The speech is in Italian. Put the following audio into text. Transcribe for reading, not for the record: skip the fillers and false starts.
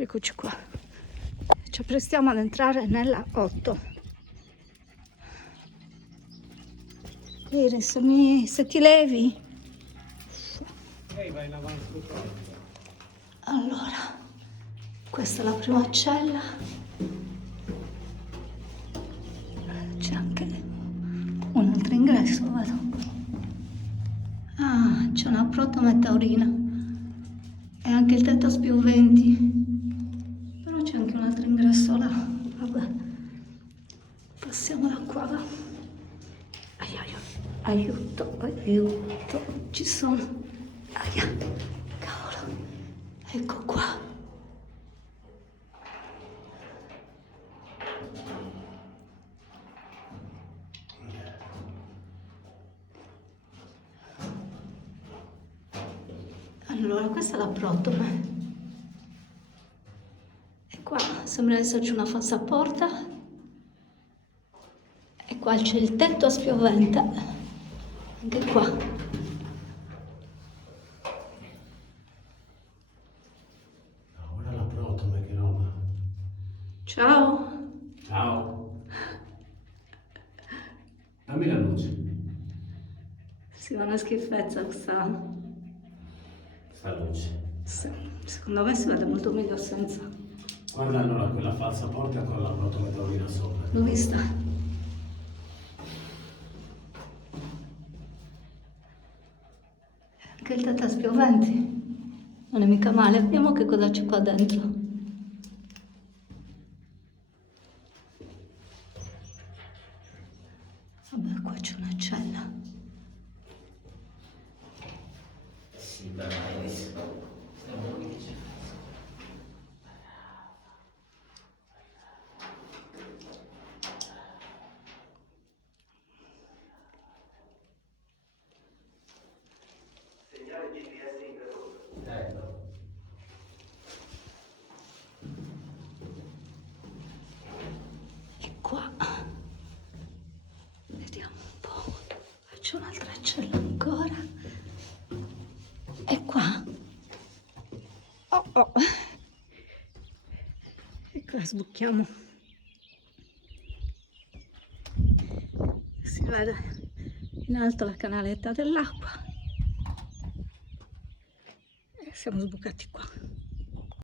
Eccoci qua. Ci apprestiamo ad entrare nella 8. Iris, se ti levi. Vai in avanti. Allora, questa è la prima cella. C'è anche un altro ingresso, vado. Ah, c'è una protometeorina e anche il tetto a spioventi. Però c'è anche un altro ingresso là. Vabbè, passiamo da qua, va. Aiuto, aiuto, ci sono. Aia, cavolo, ecco qua. Allora, questa è la protome. E qua sembra esserci una falsa porta. E qua c'è il tetto a spiovente. Anche qua. Ora la protome, che roba. Ciao. Ciao. Dammi la luce. Sì, è una schifezza questa. Sta luce. Secondo me si vede molto meglio senza. Guarda allora quella falsa porta con la protometeorina sopra. L'ho vista. Anche il tetto a spioventi. Non è mica male. Vediamo che cosa c'è qua dentro. Vabbè, qua c'è una cella. Sì, dai. E qua. Vediamo un po'. Faccio un'altra cella ancora. E qua. Oh oh. E qua sbucchiamo. Si vede in alto la canaletta dell'acqua. E siamo sbucati qua.